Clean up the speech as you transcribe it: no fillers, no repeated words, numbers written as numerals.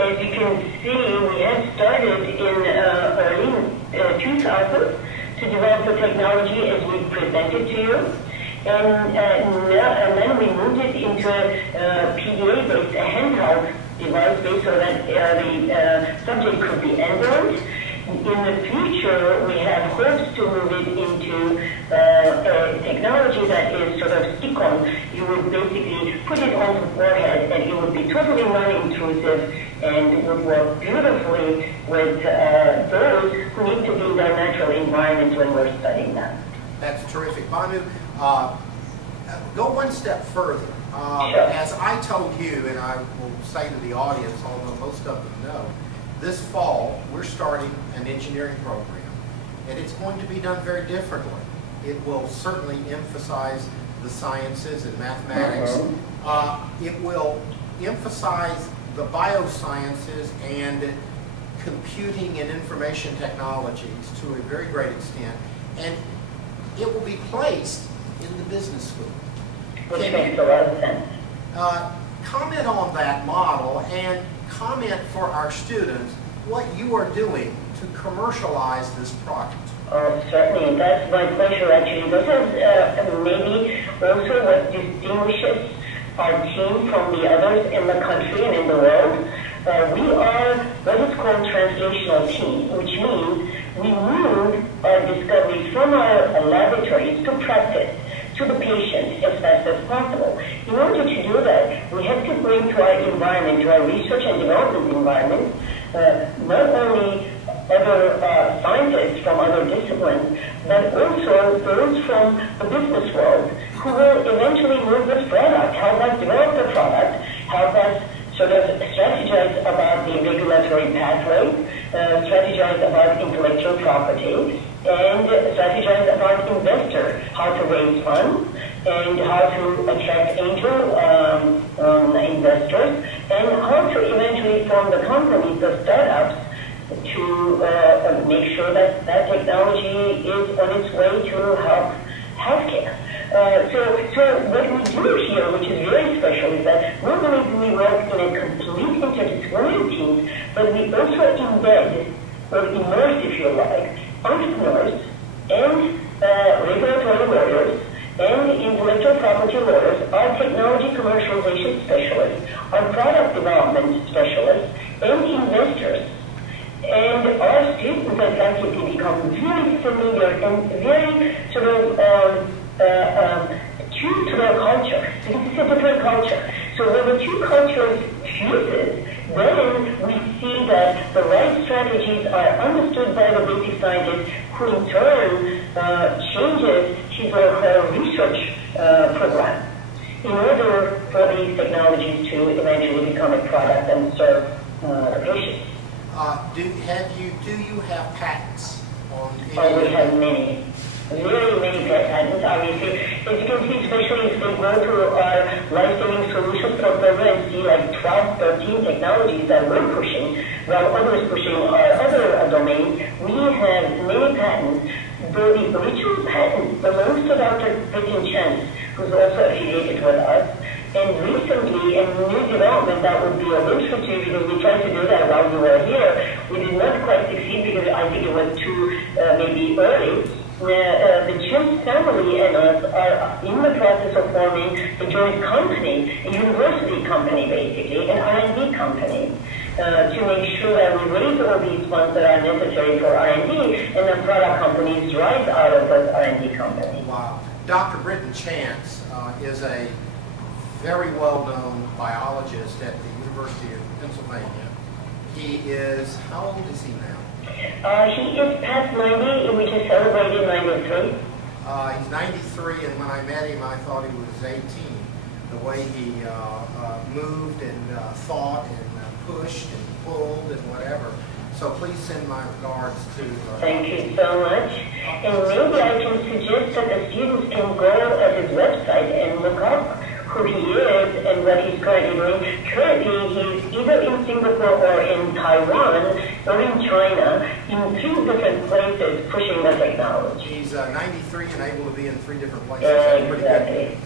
As you can see, we have started in early 2000 to develop the technology as we presented to you. And then we moved it into a PDA-based, a handheld device-based, so that the subject could be handled. In the future, we have hopes to move it into a technology that is sort of stick-on. You would basically put it on the forehead, and it would be totally non-intrusive and would work beautifully with those who need to be in their natural environment when we're studying them. That's terrific. Banu, go one step further. Sure. As I told you, and I will say to the audience, although most of them know, this fall we're starting an engineering program, and it's going to be done very differently. It will certainly emphasize the sciences and mathematics. It will emphasize the biosciences and computing and information technologies to a very great extent, and it will be placed in the business school. Which makes a lot of sense. Comment on that model and comment for our students what you are doing to commercialize this product. Certainly, that's my pleasure actually. This is maybe also what distinguishes our team from the others in the country and in the world. We are what is called translational team, which means we move our discoveries from our laboratories to practice, to the patient as fast as possible. In order to do that, we have to bring to our environment, to our research and development environment, not only other scientists from other disciplines, but also those from the business world who will eventually move this product, help us develop the product, help us sort of strategize about the regulatory pathway, strategize about intellectual property, and strategize about investors, how to raise funds, and how to attract angel investors, and how to eventually form the companies, the startups, to make sure that that technology is on its way to help healthcare. So what we do here, which is very special, is that not only do we work in a complete interdisciplinary team, but we also embed, or immerse, if you like, entrepreneurs and regulatory lawyers and intellectual property lawyers, our technology commercialization specialists, our product development specialists, and investors. And our students and faculty become very familiar and very sort of true to their culture. Because it's a different culture. So when the two cultures fuses, then we see that the right strategies are understood by the basic scientist, who in turn changes his or her research program in order for these technologies to eventually become a product and serve the patients. Do you have patents on any? Oh, we have many. Very many patents, obviously. As you can see, especially if they go to our life-saving solutions program and see like 12, 13 technologies that we're pushing, while others pushing our other domains, we have many patents. Though the original patent belongs to Dr. Pitin Chen, who's also affiliated with us. And recently, a new development that would be of interest to you, because we tried to do that while we were here, we did not quite succeed because I think it was too maybe early. The Chen family and us are in the process of forming a joint company, a university company basically, an R&D company, to make sure that we raise all these funds that are necessary for R&D, and then product companies rise out of those R&D companies. Wow. Dr. Britton Chance is a very well-known biologist at the University of Pennsylvania. He is, how old is he now? He is past 90, we just celebrated 93. He's 93, and when I met him, I thought he was 18. The way he moved and thought and pushed and pulled and whatever. So please send my regards to... Thank you so much. And maybe I can suggest that the students can go at his website and look up who he is and what he's currently doing. Currently, he's either in Singapore or in Taiwan or in China, in 3 different places pushing the technology. He's 93 and able to be in 3 different places. Exactly.